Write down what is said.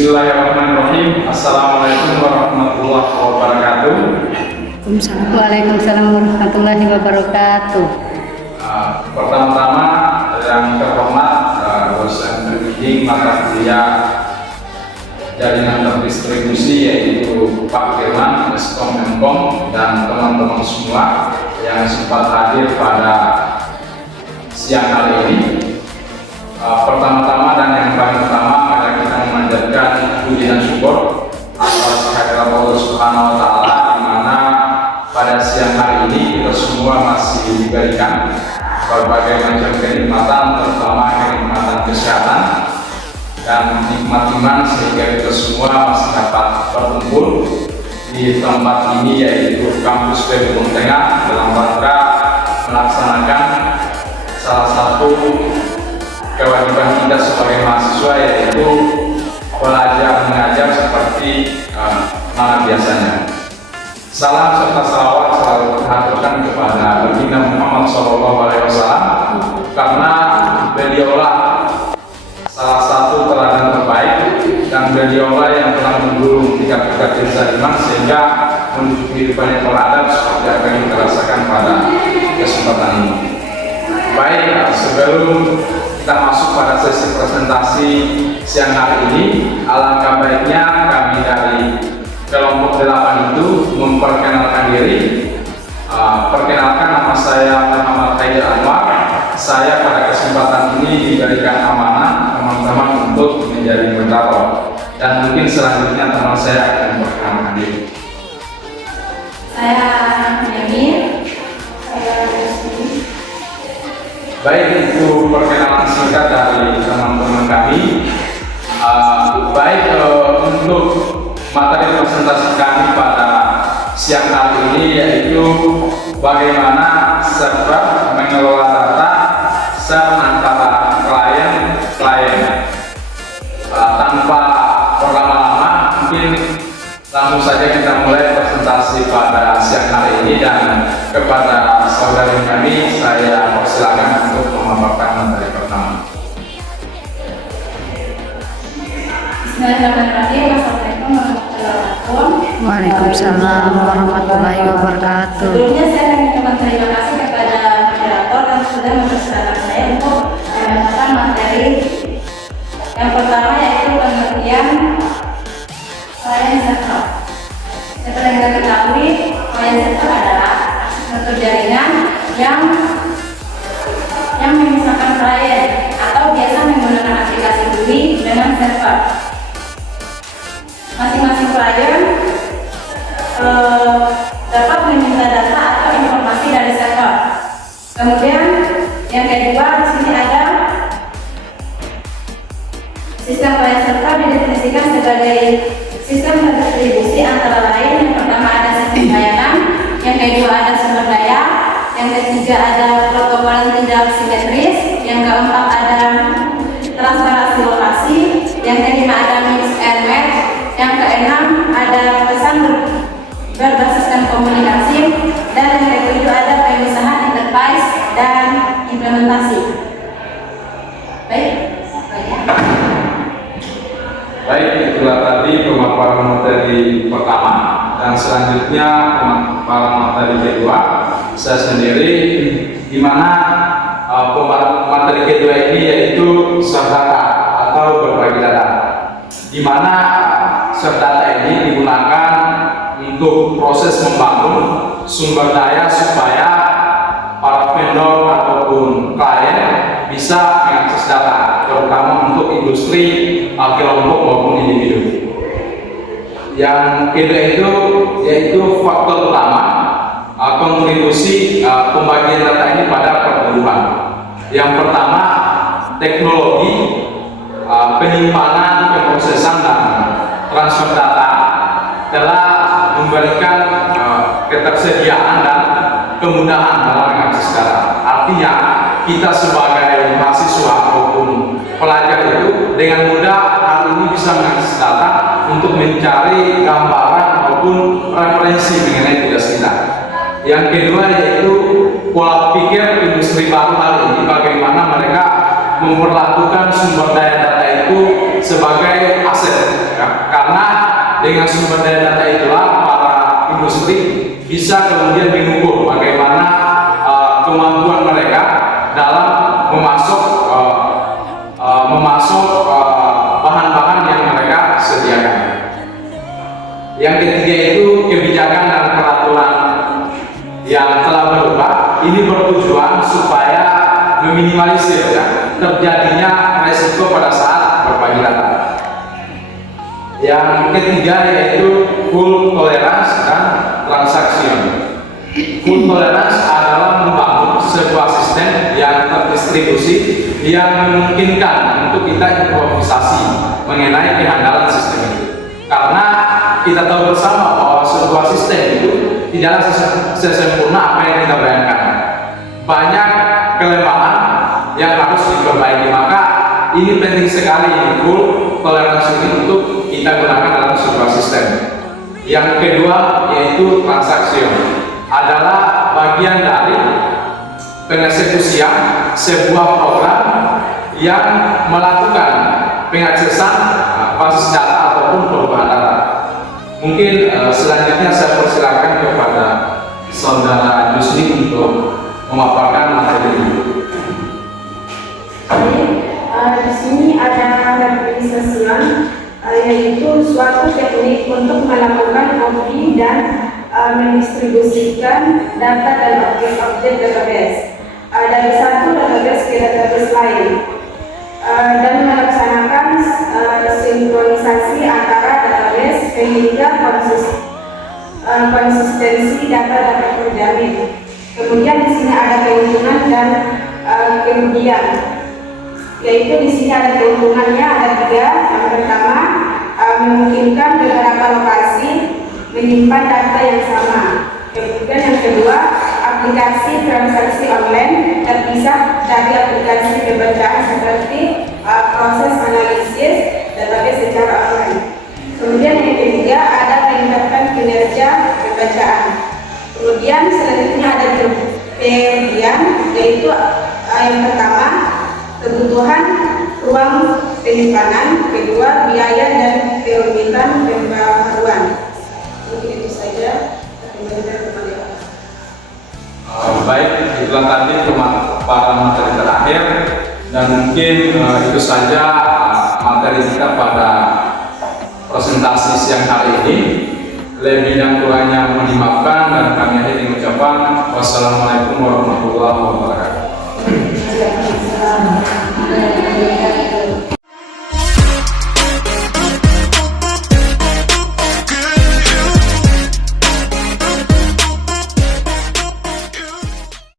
Bismillahirrahmanirrahim. Assalamualaikum warahmatullahi wabarakatuh. Waalaikumsalam warahmatullahi wabarakatuh. Pertama-tama yang terhormat dosen pembimbing mata kuliah jaringan terdistribusi yaitu Pak Firman, Meskom Menkom, dan teman-teman semua yang sempat hadir pada siang hari ini. Pertama-tama dan yang paling utama, mari kita memanjatkan puji dan syukur atas kehadirat Allah Subhanahu wa Ta'ala, di mana pada siang hari ini kita semua masih diberikan berbagai macam kenikmatan, terutama kenikmatan kesehatan dan nikmat iman, sehingga kita semua masih dapat berkumpul di tempat ini, yaitu kampus Gunung Tengah, dalam rangka melaksanakan salah satu kewajiban kita sebagai mahasiswa, yaitu belajar mengajar seperti mana biasanya. Salam serta salawat selalu terhaturkan kepada baginda Muhammad SAW, karena beliaulah salah satu teladan terbaik dan beliaulah yang telah menggulung tingkat-tingkat desa iman sehingga menuju kehidupan yang teladan seperti apa yang kita rasakan pada kesempatan ini. Baik, sebelum kita masuk pada sesi presentasi siang hari ini, alangkah baiknya kami dari kelompok 8 itu memperkenalkan diri. Perkenalkan, nama saya Muhammad Haidar Anwar. Saya pada kesempatan ini diberikan amanah teman-teman untuk menjadi moderator, dan mungkin selanjutnya teman saya akan memperkenalkan diri. Saya Yamin. Baik, itu perkenalan singkat dari teman-teman kami. Untuk materi presentasi kami pada siang hari ini, yaitu bagaimana server mengelola data share antara klien. Tanpa berlama-lama, mungkin langsung saja kita mulai presentasi pada siang hari ini, dan kepada saudari kami saya persilakan untuk memaparkan materi pertama. Bismillahirrahmanirrahim. Assalamualaikum warahmatullahi wabarakatuh. Waalaikumsalam warahmatullahi wabarakatuh. Sebelumnya saya ingin mengucapkan terima kasih kepada moderator yang sudah mempersilahkan saya untuk menyampaikan materi yang pertama, yaitu pengertian klien server. Seperti yang kita ketahui, klien server adalah arsitektur jaringan yang memisahkan klien atau biasa menggunakan aplikasi GUI dengan server. Masing-masing klien dapat meminta data atau informasi dari server. Kemudian yang kedua, di sini ada sistem klien server didefinisikan sebagai sistem terdistribusi, antara lain yang pertama ada sistem layanan, yang kedua ada sumber daya, yang ketiga ada protokol yang tidak simetris, yang keempat ada transparansi lokasi, yang kelima ada mix and match, yang keenam ada pesan berbasiskan komunikasi, dan yang ketujuh ada pemisahan interface dan implementasi. Baik, Baik, itulah tadi pemaparan materi pertama, dan selanjutnya pemaparan materi kedua saya sendiri, di mana materi kedua ini yaitu share data atau berbagi data, di mana share data ini digunakan untuk proses membangun sumber daya supaya para vendor ataupun klien bisa mengakses data, terutama untuk industri, kelompok maupun individu. Yang kedua itu yaitu faktor utama kontribusi pembagian data ini pada pertumbuhan. Yang pertama, teknologi penyimpanan, pemrosesan, dan transfer data telah memberikan ketersediaan dan kemudahan dalam mengakses data. Artinya kita sebagai mahasiswa maupun pelajar itu dengan mudah hari ini bisa mengakses data untuk mencari gambaran maupun referensi mengenai tugas kita. Yang kedua yaitu pola pikir industri baru hari ini, bagaimana mereka memperlakukan sumber daya data itu sebagai aset sumber daya data itulah para industri bisa kemudian mengukur bagaimana kemampuan mereka dalam memasok bahan-bahan yang mereka sediakan. Yang ketiga itu kebijakan dan peraturan yang telah berubah. Ini bertujuan supaya meminimalisir terjadinya resiko pada saat berbagi data. Yang ketiga yaitu full tolerance dan transaction. Full tolerance adalah membangun sebuah sistem yang terdistribusi yang memungkinkan untuk kita improvisasi mengenai kehandalan sistem itu. Karena kita tahu bersama bahwa sebuah sistem itu tidaklah sesempurna apa yang kita bayangkan. Banyak kelemahan yang harus diperbaiki, maka ini penting sekali full toleransi ini untuk kita gunakan dalam sebuah sistem. Yang kedua yaitu transaction, adalah bagian dari pengeksekusian sebuah program yang melakukan pengaksesan basis data ataupun perubahan data. Mungkin selanjutnya saya persilakan kepada Saudara Yusni untuk memaparkan materi ini. Di sini ada representation, yaitu suatu teknik untuk melakukan copy dan mendistribusikan data dan objek-objek database dari satu database ke database lain dan melaksanakan sinkronisasi antara database sehingga konsistensi data dapat terjamin. Kemudian di sini ada keuntungan dan kerugian, yaitu di sini ada keuntungannya ada 3. Yang pertama, memungkinkan beberapa lokasi menyimpan data yang sama. Kemudian yang kedua, aplikasi transaksi online terpisah dari aplikasi pembacaan seperti proses analisis database secara online. Kemudian yang ketiga, ada meningkatkan kinerja pembacaan. Kemudian selanjutnya ada kerugian, yaitu yang pertama, kebutuhan ruang penyimpanan, kedua biaya dan kerumitan pembaharuan. Mungkin itu saja. Baik, itulah tadi para materi terakhir, dan mungkin itu saja materi kita pada presentasi siang hari ini. Lebih dan kurangnya mohon dimaafkan, dan kami akhiri mengucapkan wassalamualaikum warahmatullahi wabarakatuh.